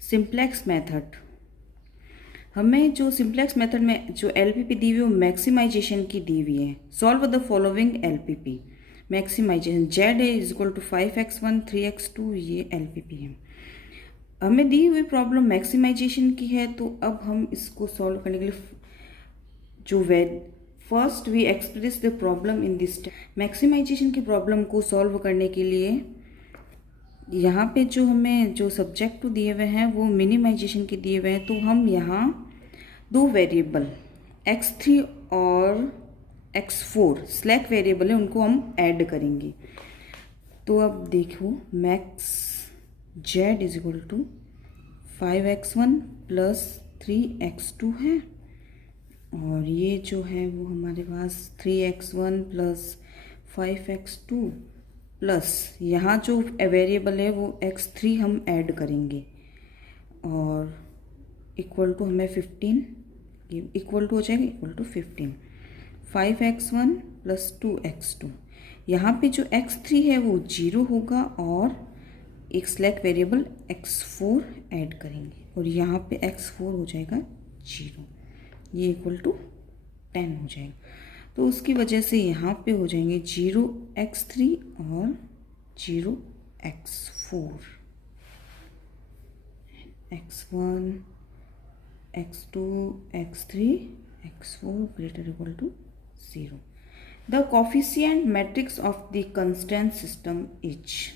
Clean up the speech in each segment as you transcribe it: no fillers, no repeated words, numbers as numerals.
Simplex method, हमें जो simplex method में जो एलपीपी दी हुई है वो मैक्सिमाइजेशन की दी हुई है। Solve the following LPP. Maximization Z is equal to 5x1 3x2, ये एलपीपी है। हमें दी हुई प्रॉब्लम मैक्सिमाइजेशन की है, तो अब हम इसको सॉल्व करने के लिए जो first we express the problem in this. Maximization की प्रॉब्लम को सॉल्व करने के लिए यहाँ पे जो हमें जो सब्जेक्ट दिए हुए हैं वो मिनिमाइजेशन के दिए हुए हैं, तो हम यहाँ दो वेरिएबल x3 और x4 स्लैक वेरिएबल है, उनको हम ऐड करेंगे। तो अब देखो max Z is equal to 5x1 plus 3x2 है, और ये जो है वो हमारे पास 3x1 प्लस 5x2 प्लस यहाँ जो वेरिएबल है वो x3 हम ऐड करेंगे, और इक्वल टू हमें 15, ये इक्वल टू हो जाएगा equal to 15। 5x1 plus 2x2, यहाँ पे जो x3 है वो 0 होगा, और एक स्लैक वेरिएबल x4 ऐड करेंगे, और यहाँ पे x4 हो जाएगा 0, ये इक्वल टू 10 हो जाएगा। तो उसकी वजह से यहाँ पे हो जाएंगे 0x3 और 0x4, x1 x2 x3 x4 greater equal to 0. The coefficient matrix of the constant system is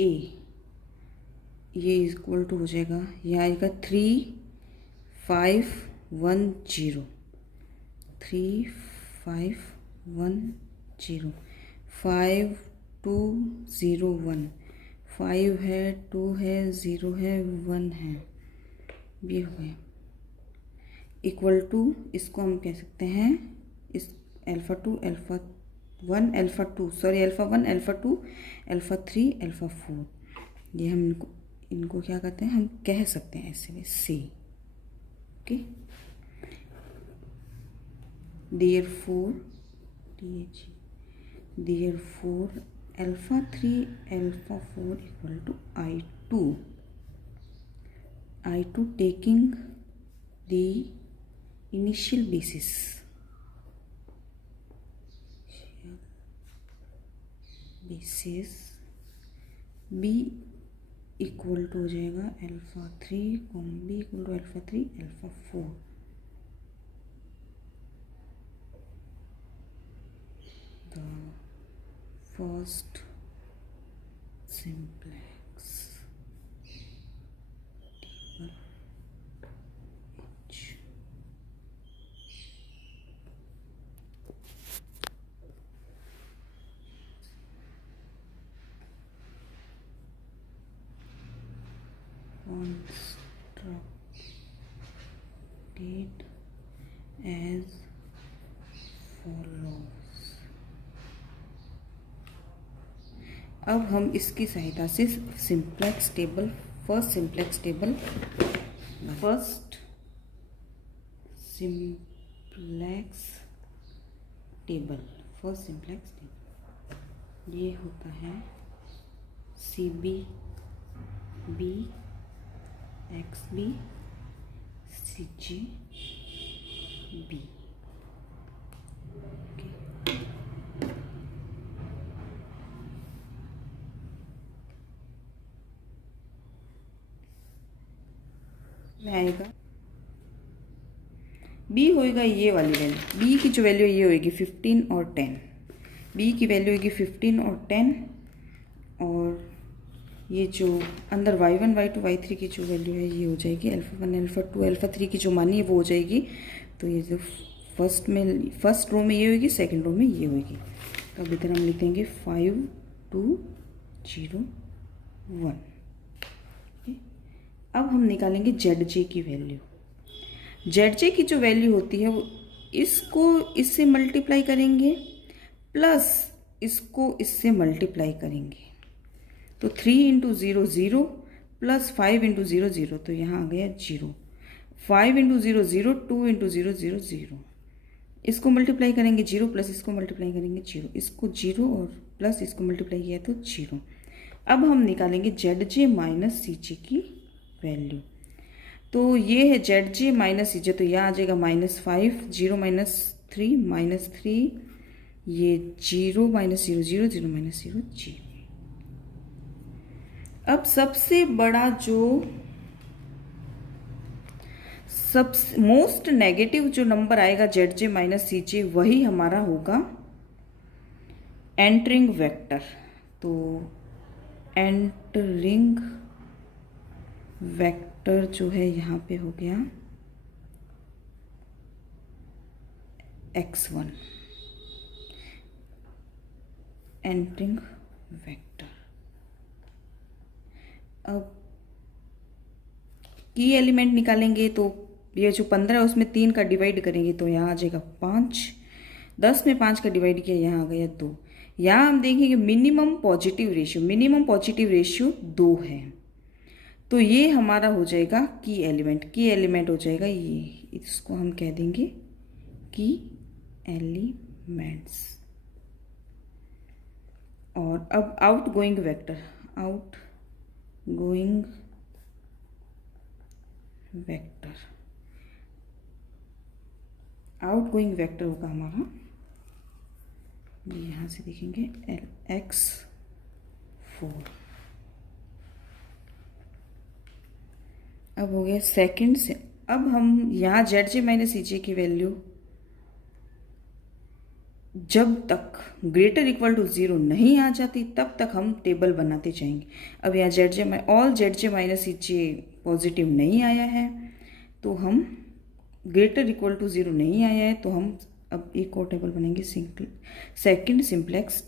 ए, ये इक्वल टू हो जाएगा, ये आएगा 3510, 3510, 5201, 5 है 2 है 0 है 1 है, ये हो गया इक्वल टू, इसको हम कह सकते हैं इस alpha 2 alpha 1 alpha 2 sorry alpha 1 alpha 2 alpha 3 alpha 4, ये हम इनको क्या कहते हैं, हम कह सकते हैं ऐसे में सी। Okay, therefore alpha 3 alpha 4 equal to I2 taking the initial basis b equal to हो जाएगा alpha 3 B equal to alpha 3 alpha 4। The first simplex constructed as follows। अब हम इसकी सहायता से simplex table first simplex table ये होता है CB B XB CG B। में आएगा बी होएगा ये वाली वैल्यू, बी की जो वैल्यू ये होएगी 15 और 10, बी की वैल्यू होगी 15 और 10, और ये जो अंदर y1 y2 y3 की जो वैल्यू है ये हो जाएगी अल्फ़ा 1 अल्फ़ा 2 अल्फ़ा 3 की जो मानी है वो हो जाएगी। तो ये जो फर्स्ट रो में ये होगी, सेकंड रो में ये होगी। तो अब इधर हम लिख देंगे 5 2 0 1। अब हम निकालेंगे जेड जे की वैल्यू। जेड जे की जो वैल्यू होती है वो इसको इससे मल्टीप्लाई करेंगे प्लस इसको इससे मल्टीप्लाई करेंगे। तो 3 इंटू 0 0 प्लस 5 इंटू 0 0, तो यहाँ आ गया 0। 5 इंटू 0 0, 2 इंटू 0 0 0, इसको मल्टीप्लाई करेंगे 0 प्लस इसको मल्टीप्लाई करेंगे 0, इसको 0 और प्लस इसको मल्टीप्लाई किया तो 0। अब हम निकालेंगे Z J minus C J की वैल्यू। तो ये है जेड जे माइनस सी जे, तो यहाँ आ जाएगा -5, 0 माइनस 3 -3, ये 0 माइनस 0 0 0 माइनस 0 0। अब सबसे बड़ा जो सबसे मोस्ट नेगेटिव जो नंबर आएगा जेड जे माइनस सी जे, वही हमारा होगा एंटरिंग वेक्टर। तो एंटरिंग वेक्टर जो है यहाँ पे हो गया x1, एंटरिंग वेक्टर। अब की एलिमेंट निकालेंगे तो ये जो 15 है उसमें 3 का डिवाइड करेंगे तो यहाँ आ जाएगा 5, 10 में 5 का डिवाइड किया यहाँ आ गया 2। यहाँ हम देखेंगे मिनिमम पॉजिटिव रेशियो 2 है, तो ये हमारा हो जाएगा की एलिमेंट हो जाएगा ये, इसको हम कह देंगे की एलिमेंट्स। और अब आउटगोइंग वेक्टर होगा हमारा, यहाँ से देखेंगे x4। अब हो गया सेकंड से। अब हम यहाँ Z J minus C J की वैल्यू जब तक ग्रेटर इक्वल टू 0 नहीं आ जाती तब तक हम टेबल बनाते जाएंगे। अब यहाँ all Z J minus C जे पॉजिटिव नहीं आया है, तो हम ग्रेटर इक्वल टू 0 नहीं आया है, तो हम अब एक और टेबल बनाएंगे, सेकंड सिंप्लेक्स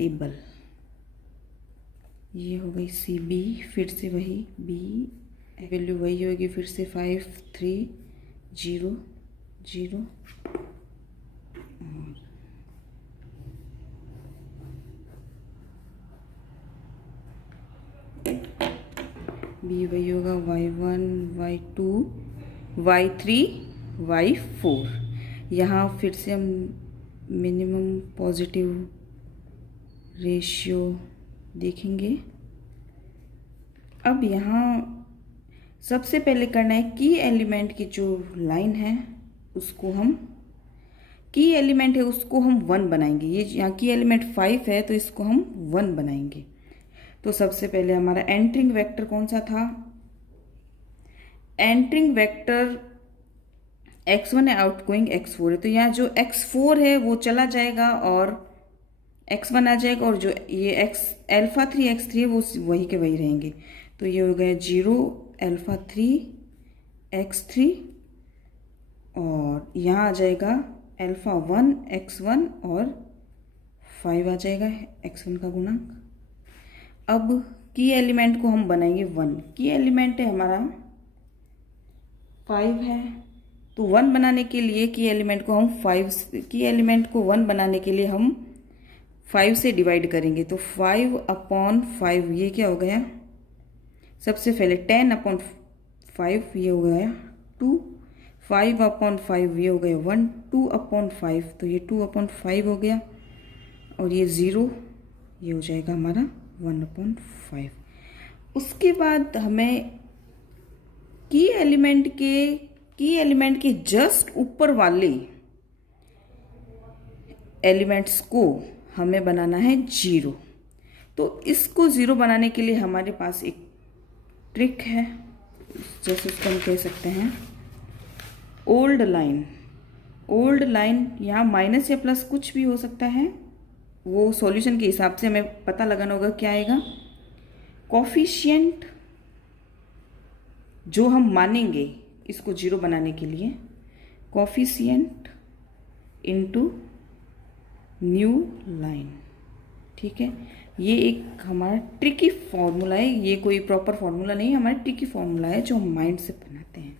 टेबल। ये हो गई सी बी, फिर से वही बी वैल्यू वही होगी, फिर से 5 3 0 0 और बी वही होगा y1 y2 y3 y4। यहाँ फिर से हम मिनिमम पॉजिटिव रेशियो देखेंगे। अब यहाँ सबसे पहले करना है की एलिमेंट की जो लाइन है उसको हम की एलिमेंट है उसको हम 1 बनाएंगे। ये यहाँ की एलिमेंट 5 है तो इसको हम 1 बनाएंगे। तो सबसे पहले हमारा एंटरिंग वेक्टर कौन सा था, एंटरिंग वेक्टर x1 है, आउटगोइंग x4 है। तो यहाँ जो x4 है वो चला जाएगा और x1 आ जाएगा, और जो ये अल्फा 3 x3 है वो वही के वही रहेंगे। तो ये हो गया 0 अल्फा 3 x3, और यहाँ आ जाएगा अल्फा 1 x1 और 5 आ जाएगा x1 का गुणांक। अब की एलिमेंट को हम बनाएंगे 1। की एलिमेंट है हमारा 5 है, तो 1 बनाने के लिए की एलिमेंट को हम 1 बनाने के लिए हम 5 से डिवाइड करेंगे। तो 5/5 ये क्या हो गया, सबसे पहले 10/5 ये हो गया 2, 5/5 ये हो गया 1, 2/5 तो ये 2/5 हो गया, और ये 0 ये हो जाएगा हमारा 1/5। उसके बाद हमें की एलिमेंट के जस्ट ऊपर वाले एलिमेंट्स को हमें बनाना है 0। तो इसको 0 बनाने के लिए हमारे पास एक ट्रिक है, जैसे उसको हम कह सकते हैं ओल्ड लाइन। यहाँ माइनस या प्लस कुछ भी हो सकता है, वो सॉल्यूशन के हिसाब से हमें पता लगाना होगा क्या आएगा। कोफिशिएंट जो हम मानेंगे इसको 0 बनाने के लिए, कोफिशिएंट इनटू न्यू लाइन, ठीक है। ये एक हमारा ट्रिकी फॉर्मूला है, ये कोई प्रॉपर फॉर्मूला नहीं है, हमारा ट्रिकी फॉर्मूला है जो हम माइंड से बनाते हैं।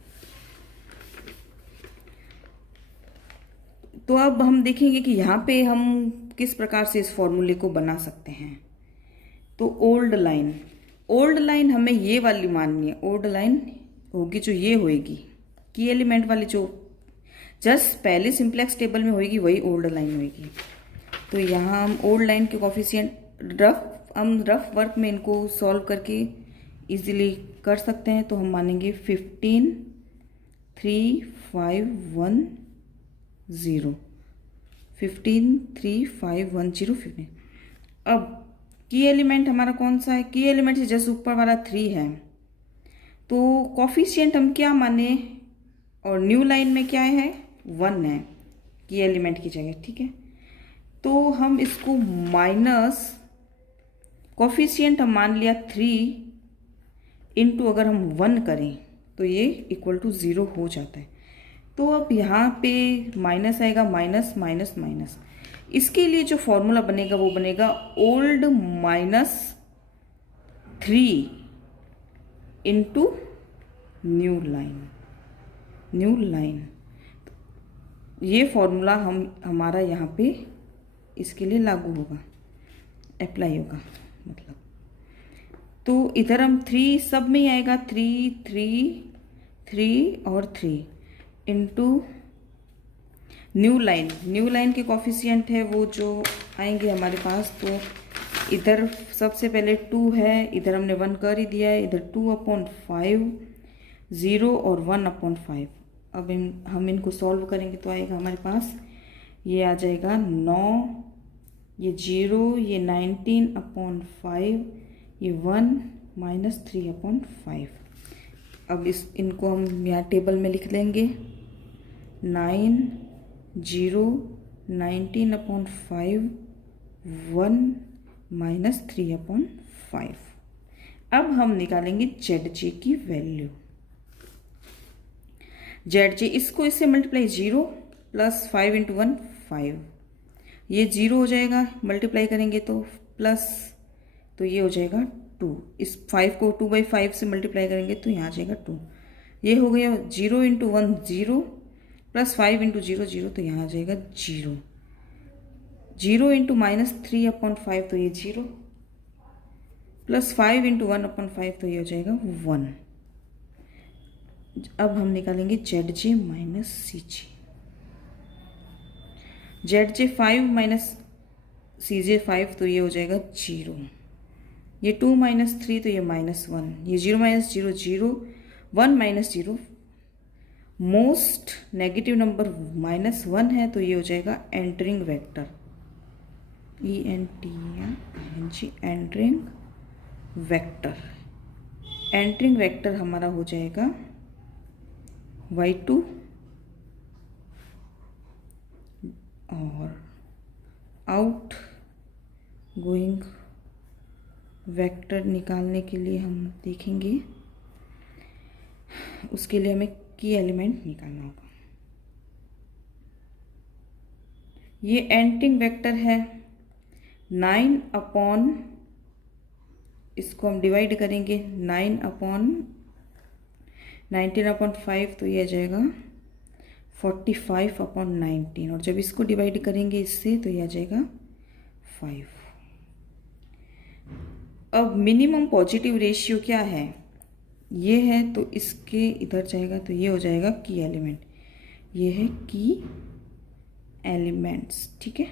तो अब हम देखेंगे कि यहाँ पे हम किस प्रकार से इस फॉर्मूले को बना सकते हैं। तो ओल्ड लाइन हमें ये वाली माननी है। ओल्ड लाइन होगी जो ये होएगी, की एलिमेंट वाली जो जस्ट पहले सिंप्लेक्स टेबल में होएगी वही ओल्ड लाइन होएगी। तो यहाँ हम ओल्ड लाइन के कोफिशिएंट रफ वर्क में इनको सॉल्व करके इजीली कर सकते हैं। तो हम मानेंगे 15 3 5 1 0, 15 3 5 1 0 15। अब की एलिमेंट हमारा कौन सा है? की एलिमेंट से जस्ट ऊपर वाला 3 है, तो कोफिशिएंट हम क्या माने, और न्यू लाइन में क्या है? 1 है की एलिमेंट की जगह, ठीक है। तो हम इसको माइनस कोफिशिएंट हम मान लिया 3 इंटू अगर हम 1 करें तो ये इक्वल टू 0 हो जाता है। तो अब यहाँ पे माइनस आएगा, माइनस माइनस माइनस। इसके लिए जो फॉर्मूला बनेगा वो बनेगा old minus 3 into new line. ये फॉर्मूला हमारा यहाँ पे इसके लिए लागू होगा, अप्लाई होगा मतलब। तो इधर हम 3 सब में ही आएगा, 3 3 3 और 3 इंटू न्यू लाइन के कोफिशिएंट है वो जो आएंगे हमारे पास। तो इधर सबसे पहले 2 है, इधर हमने 1 कर ही दिया है, इधर 2/5 0 और 1/5। अब हम इनको सॉल्व करेंगे तो आएगा हमारे पास, ये आ जाएगा 9, ये 0, ये 19/5, ये 1 माइनस 3/5। अब इनको हम यहाँ टेबल में लिख लेंगे, 9 0 19/5 1 माइनस 3/5। अब हम निकालेंगे ZJ की वैल्यू। ZJ इसको इससे मल्टीप्लाई 0 प्लस 5 इंटू 1 5, ये 0 हो जाएगा, मल्टीप्लाई करेंगे तो प्लस, तो ये हो जाएगा 2। इस 5 को 2/5 से मल्टीप्लाई करेंगे तो यहाँ आ जाएगा 2। ये हो गया 0 इंटू 1 0 प्लस 5 इंटू 0 0, तो यहाँ आ जाएगा 0। 0 इंटू माइनस 3/5 तो ये 0, प्लस 5 इंटू 1/5 तो ये हो जाएगा 1। अब हम निकालेंगे ZJ minus CJ। ZJ 5 minus CJ 5 तो ये हो जाएगा 0, ये 2 माइनस 3 तो ये माइनस 1, ये 0 minus 0 0, 1 minus 0, most negative number -1 है तो ये हो जाएगा entering vector, ENTRING entering vector. Entering vector हमारा हो जाएगा Y2, और आउट गोइंग वेक्टर निकालने के लिए हम देखेंगे, उसके लिए हमें की एलिमेंट निकालना होगा। ये एंटरिंग वेक्टर है 9 अपॉन, इसको हम डिवाइड करेंगे 19/5 तो ये आ जाएगा 45/19, और जब इसको डिवाइड करेंगे इससे तो ये आ जाएगा 5। अब मिनिमम पॉजिटिव रेशियो क्या है? ये है, तो इसके इधर जाएगा तो ये हो जाएगा की एलिमेंट, ये है की एलिमेंट्स, ठीक है।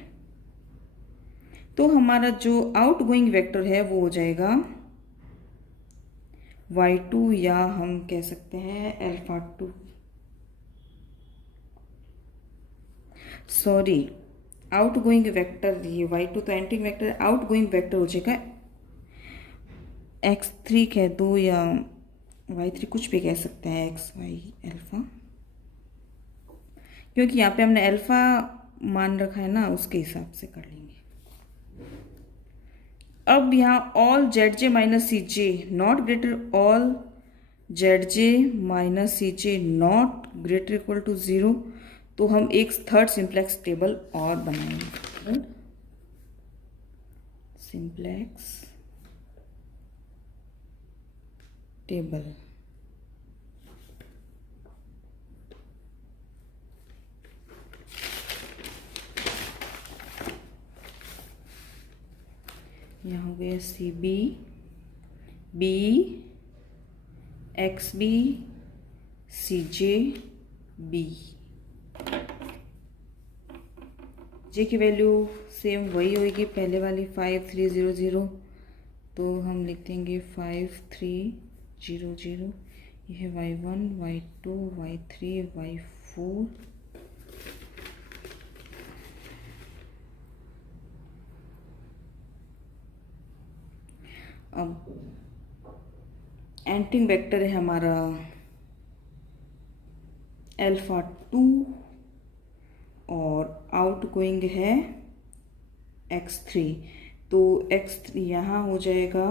तो हमारा जो आउटगोइंग वेक्टर है वो हो जाएगा Y2, या हम कह सकते हैं α2, सॉरी आउटगोइंग वेक्टर, ये Y2 तो एंटरिंग वेक्टर, आउटगोइंग वेक्टर हो जाएगा x3 कह दो या y3, कुछ भी कह सकते हैं, x y अल्फा, क्योंकि यहाँ पे हमने अल्फा मान रखा है ना, उसके हिसाब से कर लेंगे। अब यहाँ all ZJ minus CJ not greater, all ZJ minus CJ not greater equal to 0, तो हम एक थर्ड सिंप्लेक्स टेबल और बनाएंगे। Simplex table. यहाँ हो गया C B, B, X B, C J, B. J की वैल्यू सेम वही होगी पहले वाली 5300, तो हम लिख देंगे 5300। यह है y1, y2, y3, y4। अब एंटिंग वेक्टर है हमारा अल्फा 2 और आउट गोइंग है x3, तो x3 यहाँ हो जाएगा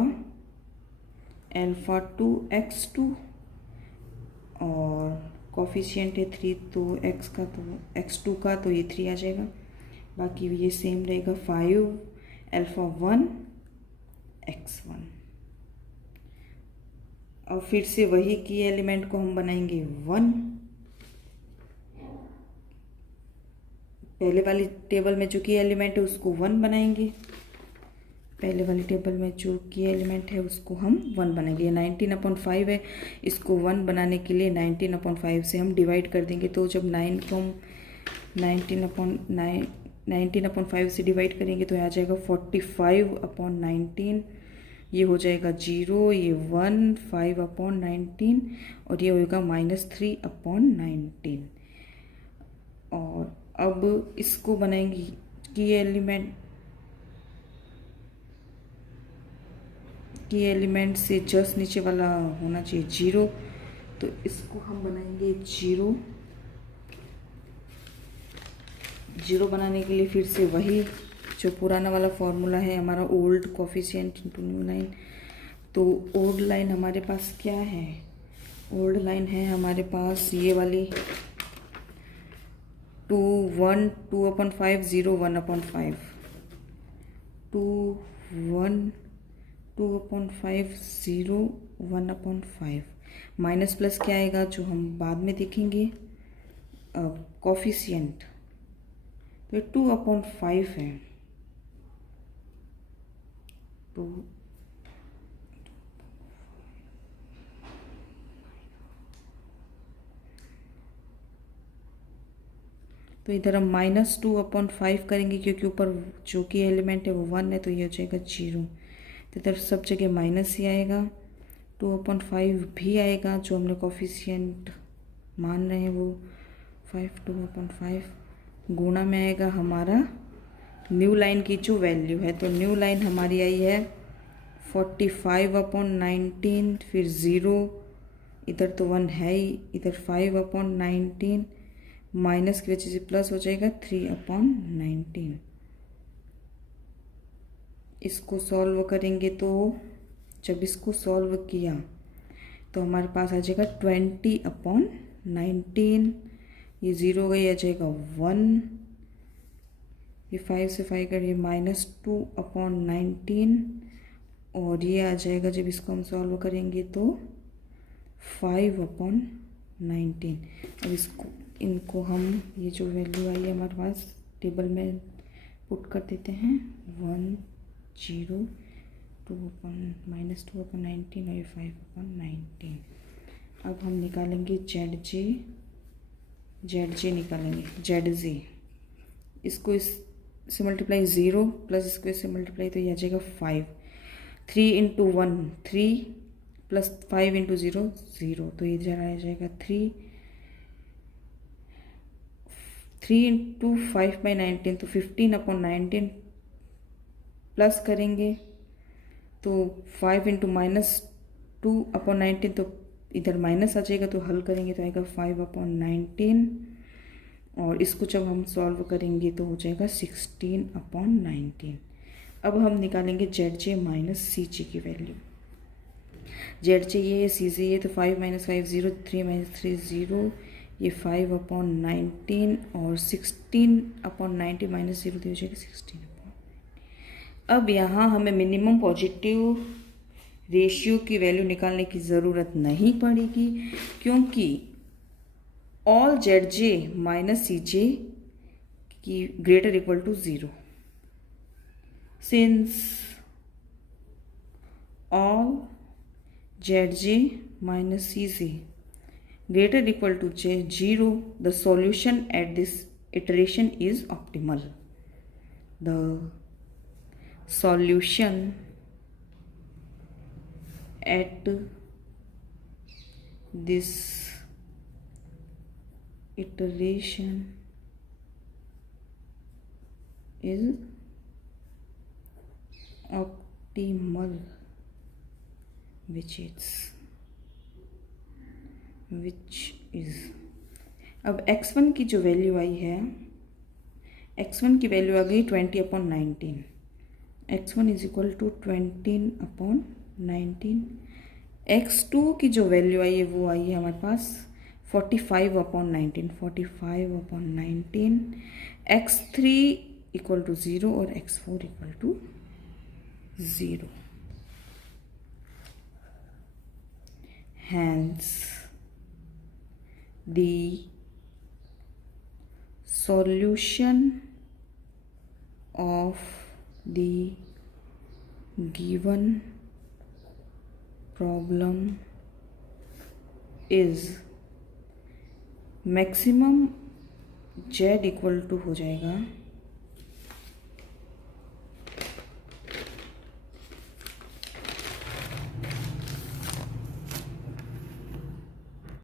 अल्फा 2 x2 और कॉफिशिएंट है 3, तो x का तो x2 का तो ये 3 आ जाएगा। बाकी ये सेम रहेगा 5 अल्फा 1 x1। और फिर से वही की एलिमेंट को हम बनाएंगे 1। पहले वाली टेबल में जो की एलिमेंट है उसको 1 बनाएंगे, पहले वाली टेबल में जो की एलिमेंट है उसको हम 1 बनाएंगे। 19/5 है, इसको 1 बनाने के लिए 19/5 से हम डिवाइड कर देंगे। तो जब 9 को हम 19/5 से डिवाइड करेंगे तो आ जाएगा 45/19। ये हो जाएगा 0, ये 1, 5/19 और ये होगा -3/19। और अब इसको बनाएंगे की एलिमेंट से जस्ट नीचे वाला होना चाहिए 0, तो इसको हम बनाएंगे 0 बनाने के लिए फिर से वही जो पुराना वाला फॉर्मूला है हमारा old coefficient into new line. तो ओल्ड लाइन हमारे पास क्या है? ओल्ड लाइन है हमारे पास ये वाली 2, 1, 2/5, 0, 1/5, 2, 1, 2/5, 0, 1/5। माइनस प्लस क्या आएगा जो हम बाद में देखेंगे। कोफिशिएंट तो 2/5 है, तो इधर हम -2/5 करेंगे क्योंकि ऊपर जो कि एलिमेंट है वो 1 है, तो ये हो जाएगा 0। तो इधर सब जगह माइनस ही आएगा, 2/5 भी आएगा जो हमने कोफिशिएंट मान रहे हैं वो 5, 2/5 गुणा में आएगा हमारा न्यू लाइन की जो वैल्यू है। तो न्यू लाइन हमारी आई है 45/19, फिर 0, इधर तो 1 है ही, इधर 5/19 माइनस की वजह से प्लस हो जाएगा 3/19। इसको सॉल्व करेंगे तो जब इसको सॉल्व किया तो हमारे पास आ जाएगा 20/19। ये 0 गई आ जाएगा 1, ये 5 से 5 कर ये -2/19 और ये आ जाएगा जब इसको हम सॉल्व करेंगे तो 5/19। अब इसको इनको हम ये जो वैल्यू आई है हमारे पास टेबल में पुट कर देते हैं 1, 0, -2/19 और ये 5/19। अब हम निकालेंगे जेड जे निकालेंगे ZZ। इसको इससे मल्टीप्लाई 0 प्लस इसको इससे मल्टीप्लाई तो ये आ जाएगा 5। 3 × 1 3 प्लस 5 × 0 0, तो ये इधर आ जाएगा 3 × 5/19 तो 15/19 प्लस करेंगे तो 5 × -2/19 तो इधर माइनस आ जाएगा, तो हल करेंगे तो आएगा 5/19 और इसको जब हम सॉल्व करेंगे तो हो जाएगा 16/19। अब हम निकालेंगे ZJ - CJ की वैल्यू। ZJ ये है, CJ ये, तो 5 - 5 0, 3 - 3 0, ये 5/19 और 16/19 -0 तो हो जाएगा 16। अब यहाँ हमें मिनिमम पॉजिटिव रेशियो की वैल्यू निकालने की ज़रूरत नहीं पड़ेगी, क्योंकि all Z J minus C J की greater equal to 0, since all Z J minus C J greater equal to j 0, the solution at this iteration is optimal. The solution at this iteration is optimal, which is अब x1 की जो value आई है, x1 की value आ गई 20/19, x1 is equal to 20/19, x2 की जो value आई है वो आई है हमारे पास 45/19, 45/19, x3 इक्वल टू 0 और x4 equal to 0. Hence the solution of the given problem is maximum z equal to हो जाएगा